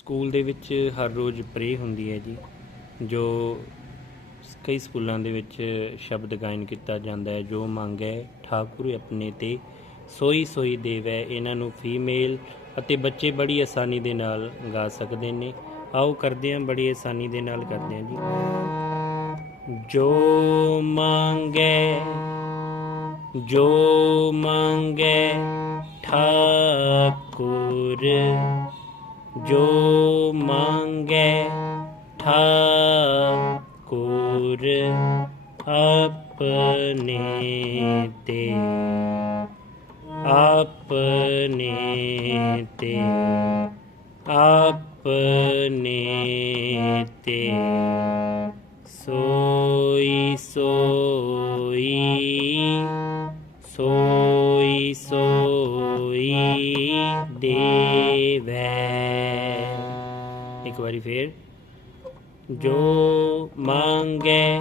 School ਦੇ ਵਿੱਚ ਹਰ ਰੋਜ਼ ਪ੍ਰੇ ਹੁੰਦੀ ਹੈ ਜੀ, ਜੋ ਕਈ ਸਕੂਲਾਂ ਦੇ ਵਿੱਚ ਸ਼ਬਦ ਗਾਇਨ ਕੀਤਾ ਜਾਂਦਾ ਹੈ, ਜੋ ਮੰਗੈ ਠਾਕੁਰ ਆਪਣੇ ਤੇ ਸੋਈ ਸੋਈ ਦੇਵੈ, ਇਹਨਾਂ ਨੂੰ ਫੀਮੇਲ ਅਤੇ ਬੱਚੇ ਬੜੀ ਆਸਾਨੀ ਦੇ ਨਾਲ ਗਾ ਸਕਦੇ ਨੇ। ਆਓ ਕਰਦੇ ਹਾਂ, ਬੜੀ ਆਸਾਨੀ ਦੇ ਨਾਲ ਕਰਦੇ ਹਾਂ ਜੀ। ਜੋ ਮੰਗੈ ਜੋ ਮੰਗੈ, ਠਾਕੁਰ ਜੋ ਮੰਗੈ ਠਾਕੁਰ ਆਪਣੇ ਤੇ ਆਪਣੇ ਤੇ ਆਪਣੇ ਤੇ। ਸੋਈ ਸੋਈ ਸੋਈ ਸੋਈ ਦੇਵੈ। ਇੱਕ ਵਾਰੀ ਫੇਰ। ਜੋ ਮੰਗੈ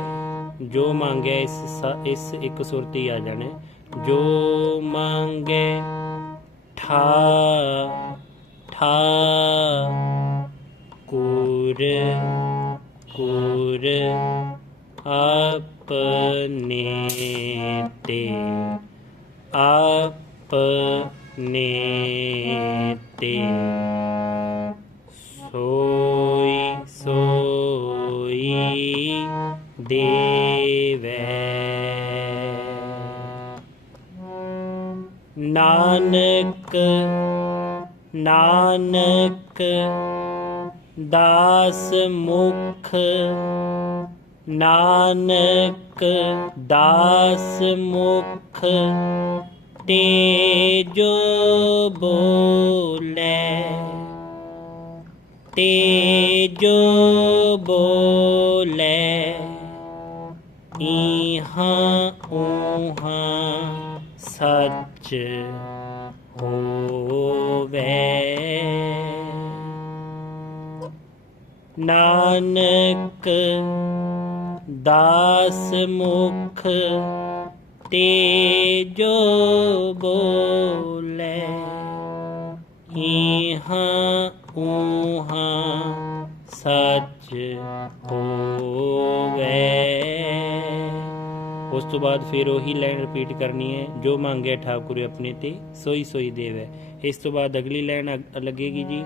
ਜੋ ਮੰਗੈ, ਇਸ ਇਸ ਇੱਕ ਸੁਰਤੀ ਆ ਜਾਣੇ। ਜੋ ਮੰਗੈ, ਠਾ ਠਾ, ਕੁਰ ਕੁਰ, ਆਪਣੇ ਤੇ ਆਪਣੇ ਤੇ ਸੋਈ ਸੋਈ ਦੇਵੈ। ਨਾਨਕ ਨਾਨਕ ਦਾਸ ਮੁਖ। ਨਾਨਕ ਦਾਸ ਮੁਖ। ਤੇ ਜੋ ਬੋਲੇ ਤੇ ਜੋ ਬੋਲੇ ਇਹਾਂ ਉਹਾਂ ਸੱਚ ਹੋਵੇ। ਨਾਨਕ ਦਾਸ ਮੁਖ ਤੇ ਜੋ ਬੋਲੇ ਇਹਾਂ ਉਹਾਂ ਸੱਚ ਹੋਵੇ। ਉਸ ਤੋਂ ਬਾਅਦ ਫਿਰ ਉਹੀ ਲਾਈਨ ਰਿਪੀਟ ਕਰਨੀ ਹੈ, ਜੋ ਮੰਗੇ ਠਾਕੁਰ ਆਪਣੇ ਤੇ, ਸੋਈ ਸੋਈ ਦੇਵੈ। ਇਸ ਤੋਂ ਬਾਅਦ ਅਗਲੀ ਲਾਈਨ ਲੱਗੇਗੀ ਜੀ,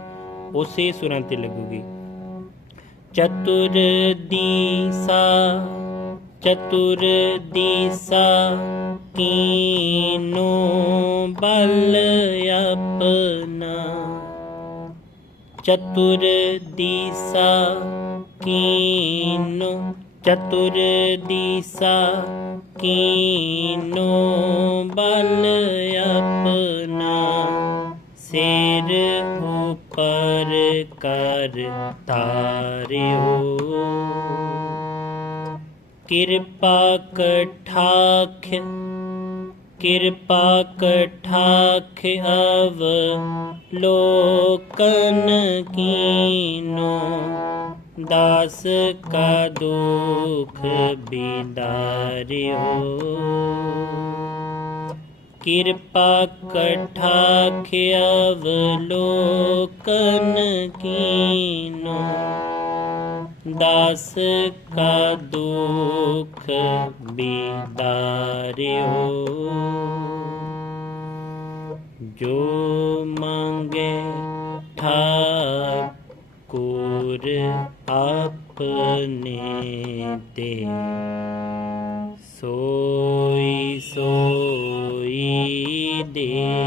ਉਸੇ ਸੁਰਾਂ ਤੇ ਲੱਗੂਗੀ। ਚਤੁਰ ਦੀਸਾ ਚਤੁਰ ਦੀਸਾ ਕੀਨੋ ਬਲ ਆਪਣਾ। ਚਤੁਰ ਦੀਸਾ ਕੀਨੋ, ਚਤੁਰ ਦੀਸਾ ਕੀਨੋ ਬਲ ਆਪਣਾ। ਸਿਰ ਉਪਰ ਕਰ ਤਾਰਿਓ। ਕਿਰਪਾ ਕਠਾਖ ਕਿਰਪਾ ਕਠਾਖ ਅਵ ਲੋਕਨ ਕੀਨੋ, ਦਾਸ ਕਾ ਦੁਖ ਬਿਦਾਰਿਓ। ਕਿਰਪਾ ਕਠਾਖ ਅਵਲੋਕਨ ਕੀਨੋ ਦਸ ਕਾ ਦੁਖ ਬਿਦਾਰਿਓ ਜੋ ਮੰਗੇ ਠਾਕੁਰ ਆਪਣੇ ਤੇ ਸੋਈ ਸੋਈ ਦੇ